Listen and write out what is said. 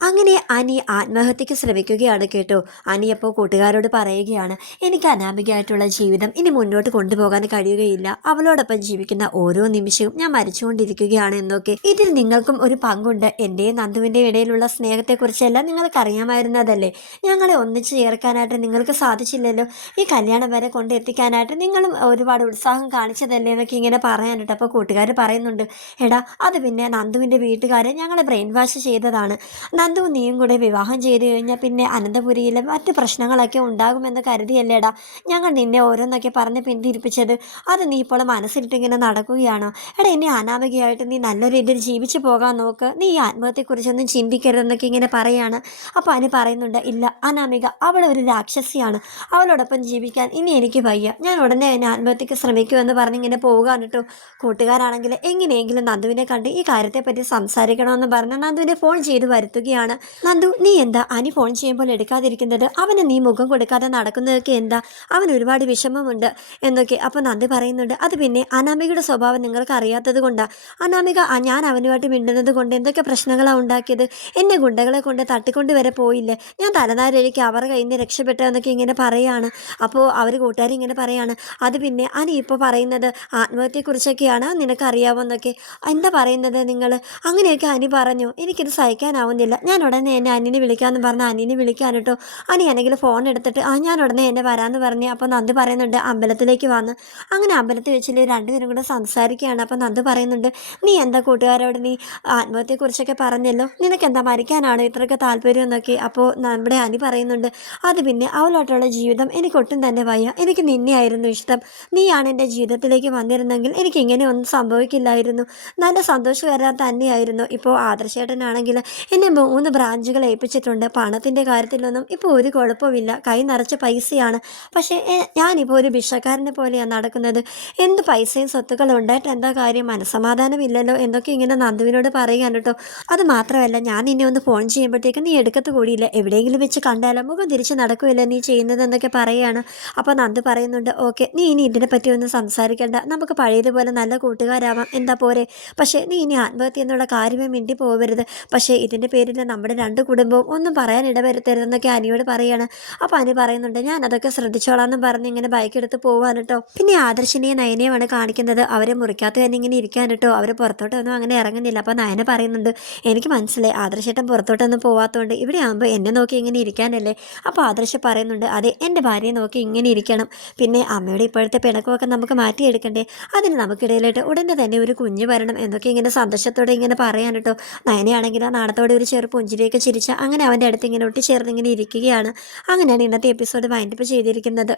അങ്ങനെ അനി ആത്മഹത്യക്ക് ശ്രമിക്കുകയാണ് കേട്ടോ. അനി അപ്പോൾ കൂട്ടുകാരോട് പറയുകയാണ് എനിക്ക് അനാമികയായിട്ടുള്ള ജീവിതം ഇനി മുന്നോട്ട് കൊണ്ടുപോകാൻ കഴിയുകയില്ല. അവളോടൊപ്പം ജീവിക്കുന്ന ഓരോ നിമിഷവും ഞാൻ മരിച്ചുകൊണ്ടിരിക്കുകയാണ് എന്നൊക്കെ. ഇതിൽ നിങ്ങൾക്കും ഒരു പങ്കുണ്ട്. എന്റെയും നന്ദുവിന്റെ ഇടയിലുള്ള സ്നേഹത്തെക്കുറിച്ചെല്ലാം നിങ്ങൾക്ക് അറിയാമായിരുന്നതല്ലേ ഞങ്ങളെ ഒന്നിച്ചു ചേർക്കാനായിട്ട് നിങ്ങൾക്ക് സാധിച്ചില്ലല്ലോ? ഈ കല്യാണം വരെ കൊണ്ടെത്തിക്കാനായിട്ട് നിങ്ങളും ഒരുപാട് ഉത്സാഹം കാണിച്ചതല്ലേ എന്നൊക്കെ ഇങ്ങനെ പറയാനിട്ട് അപ്പോൾ കൂട്ടുകാർ പറയുന്നുണ്ട് എടാ അത് പിന്നെ നന്ദുവിന്റെ വീട്ടുകാരെ ഞങ്ങളെ ബ്രെയിൻ വാഷ് ചെയ്തതാണ്. നന്ദു നീയും കൂടെ വിവാഹം ചെയ്തു കഴിഞ്ഞാൽ പിന്നെ അനന്തപുരിയിലെ മറ്റ് പ്രശ്നങ്ങളൊക്കെ ഉണ്ടാകുമെന്ന് കരുതിയല്ലേടാ? ഞങ്ങൾ നിന്നെ ഓരോന്നൊക്കെ പറഞ്ഞ് പിന്തിരിപ്പിച്ചത്. അത് നീ ഇപ്പോൾ മനസ്സിലിട്ടിങ്ങനെ നടക്കുകയാണോ? എടാ ഇനി അനാമികയായിട്ട് നീ നല്ല രീതിയിൽ ജീവിച്ചു പോകാൻ നോക്ക്. നീ ഈ ആത്മഹത്യയെക്കുറിച്ചൊന്നും ചിന്തിക്കരുതെന്നൊക്കെ ഇങ്ങനെ പറയാണ്. അപ്പോൾ അനു പറയുന്നുണ്ട് ഇല്ല അനാമിക അവൾ ഒരു രാക്ഷസിയാണ്. അവളോടൊപ്പം ജീവിക്കാൻ ഇനി എനിക്ക് വയ്യ. ഞാൻ ഉടനെ തന്നെ ആത്മഹത്യക്ക് ശ്രമിക്കുമെന്ന് പറഞ്ഞിങ്ങനെ പോകാൻ കേട്ടോ കൂട്ടുകാരാണെങ്കിൽ എങ്ങനെയെങ്കിലും നന്ദുവിനെ കണ്ട് ഈ കാര്യത്തെപ്പറ്റി സംസാരിക്കണമെന്ന് പറഞ്ഞ് നന്ദുവിനെ ഫോൺ ചെയ്ത് വരുത്തുകയാണ്. നന്ദു നീ എന്താ അനി ഫോൺ ചെയ്യുമ്പോൾ എടുക്കാതിരിക്കുന്നത്? അവന് നീ മുഖം കൊടുക്കാതെ നടക്കുന്നതൊക്കെ എന്താ? അവൻ ഒരുപാട് വിഷമമുണ്ട് എന്നൊക്കെ അപ്പോൾ നന്ദി പറയുന്നുണ്ട്. അത് പിന്നെ അനാമികയുടെ സ്വഭാവം നിങ്ങൾക്ക് അറിയാത്തത് കൊണ്ടാണ് അനാമിക ഞാൻ അവനുമായിട്ട് മിണ്ടുന്നത് കൊണ്ട് എന്തൊക്കെ പ്രശ്നങ്ങളാണ് ഉണ്ടാക്കിയത്? എന്നെ ഗുണ്ടകളെ കൊണ്ട് തട്ടിക്കൊണ്ട് വരെ പോയില്ലേ? ഞാൻ തലനാരിക്ക് അവരുടെ കയ്യിൽ നിന്ന് രക്ഷപ്പെട്ടതെന്നൊക്കെ ഇങ്ങനെ പറയാണ്. അപ്പോൾ അവർ കൂട്ടുകാർ ഇങ്ങനെ പറയാണ്. അത് പിന്നെ അനി ഇപ്പോൾ പറയുന്നത് ആത്മഹത്യയെക്കുറിച്ചൊക്കെയാണ് നിനക്കറിയാവുന്നൊക്കെ എന്താ പറയുന്നത് നിങ്ങൾ? അങ്ങനെയൊക്കെ അനി പറഞ്ഞു. എനിക്കിത് സഹിക്കാനാവുന്നില്ല. ഞാൻ ഉടനെ എന്നെ അനിനെ വിളിക്കാമെന്ന് പറഞ്ഞ അനിനെ വിളിക്കാൻ കേട്ടോ അനി ആണെങ്കിൽ ഫോൺ എടുത്തിട്ട് ആ ഞാൻ ഉടനെ എന്നെ വരാമെന്ന് പറഞ്ഞ് അപ്പോൾ നന്ദി പറയുന്നുണ്ട് അമ്പലത്തിലേക്ക് വന്ന്. അങ്ങനെ അമ്പലത്തിൽ വെച്ചിട്ട് രണ്ടുപേരും കൂടെ സംസാരിക്കുകയാണ്. അപ്പോൾ നന്ദി പറയുന്നുണ്ട് നീ എന്താ കൂട്ടുകാരോട് നീ ആത്മഹത്യയെക്കുറിച്ചൊക്കെ പറഞ്ഞല്ലോ? നിനക്ക് എന്താ മരിക്കാനാണ് ഇത്രയൊക്കെ താല്പര്യം എന്നൊക്കെ? അപ്പോൾ നമ്മുടെ അനി പറയുന്നുണ്ട് അത് പിന്നെ അവളോട്ടുള്ള ജീവിതം എനിക്ക് ഒട്ടും തന്നെ വയ്യ. എനിക്ക് നിന്നെയായിരുന്നു ഇഷ്ടം. നീയാണ് എന്റെ ജീവിതത്തിലേക്ക് വന്നിരുന്നെങ്കിൽ എനിക്ക് ഇങ്ങനെ ഒന്നും സംഭവിക്കില്ലായിരുന്നു. നല്ല സന്തോഷകരം തന്നെയായിരുന്നു. ഇപ്പോൾ ആദർശേട്ടനാണെങ്കിൽ എന്നെ മൂന്ന് ബ്രാഞ്ചുകൾ ഏൽപ്പിച്ചിട്ടുണ്ട്. പണത്തിന്റെ കാര്യത്തിലൊന്നും ഇപ്പോൾ ഒരു കുഴപ്പമില്ല കൈ നിറച്ച പൈസയാണ്. പക്ഷേ ഞാനിപ്പോൾ ഒരു ഭിക്ഷക്കാരനെ പോലെയാണ് നടക്കുന്നത്. എന്ത് പൈസയും സ്വത്തുക്കളും ഉണ്ടായിട്ട് എന്താ കാര്യം? മനസ്സമാധാനമില്ലല്ലോ എന്നൊക്കെ ഇങ്ങനെ നന്ദുവിനോട് പറയുകയാണ് കേട്ടോ. അത് മാത്രമല്ല ഞാൻ നിന്നെ ഒന്ന് ഫോൺ ചെയ്യുമ്പോഴത്തേക്ക് നീ എടുക്കത്ത് കൂടിയില്ല. എവിടെയെങ്കിലും വെച്ച് കണ്ടാലോ? മുഖം തിരിച്ച് നടക്കുമല്ലോ നീ ചെയ്യുന്നതെന്നൊക്കെ പറയുകയാണ്. അപ്പോൾ നന്ദു പറയുന്നുണ്ട് ഓക്കെ നീ ഇനി ഇതിനെപ്പറ്റി ഒന്നും സംസാരിക്കേണ്ട. നമുക്ക് പഴയതുപോലെ നല്ല കൂട്ടുകാരാവാം. എന്താ പോരെ? പക്ഷേ നീ ഇനി ആത്മഹത്യ എന്നുള്ള കാര്യമേ മിണ്ടി പോകരുത് പക്ഷേ ഇതിന്റെ പേരിൽ നമ്മുടെ രണ്ട് കുടുംബവും ഒന്നും പറയാൻ ഇടവരുത്തരുതെന്നൊക്കെ അനിയോട് പറയാണ്. അപ്പോൾ അനി പറയുന്നുണ്ട് ഞാൻ അതൊക്കെ ശ്രദ്ധിച്ചോളാം എന്ന് പറഞ്ഞ് ഇങ്ങനെ ബൈക്ക് എടുത്ത് പോകാൻ കേട്ടോ പിന്നെ ആദർശിനെയും നയനെയുമാണ് കാണിക്കുന്നത്. അവരെ മുറിക്കാത്ത തന്നെ ഇങ്ങനെ ഇരിക്കാൻ കേട്ടോ അവർ പുറത്തോട്ടൊന്നും അങ്ങനെ ഇറങ്ങുന്നില്ല. അപ്പോൾ നയന പറയുന്നുണ്ട് എനിക്ക് മനസ്സിലായി. ആദർശേട്ടൻ പുറത്തോട്ടൊന്നും പോവാത്തതുകൊണ്ട് ഇവിടെ ആകുമ്പോൾ എന്നെ നോക്കി ഇങ്ങനെ ഇരിക്കാനല്ലേ? അപ്പോൾ ആദർശ പറയുന്നുണ്ട് അതെ എന്റെ ഭാര്യയെ നോക്കി ഇങ്ങനെ ഇരിക്കണം. പിന്നെ അമ്മയുടെ ഇപ്പോഴത്തെ പിണക്കമൊക്കെ നമുക്ക് മാറ്റിയെടുക്കണ്ടേ? അതിന് നമുക്കിടയിലായിട്ട് ഉടനെ തന്നെ ഒരു കുഞ്ഞ് വരണം എന്നൊക്കെ ഇങ്ങനെ സന്തോഷത്തോടെ ഇങ്ങനെ പറയാൻ കേട്ടോ നയനയാണെങ്കിൽ ആ നാടത്തോടെ ഒരു ചെറു പുഞ്ചിരിയൊക്കെ ചിരിച്ച അങ്ങനെ അവന്റെ അടുത്ത് ഇങ്ങനെ ഒട്ടിച്ചേർന്ന് ഇങ്ങനെ ഇരിക്കുകയാണ്. അങ്ങനെയാണ് ഇന്നത്തെ എപ്പിസോഡ് വൈൻഡപ്പ് ചെയ്തിരിക്കുന്നത്.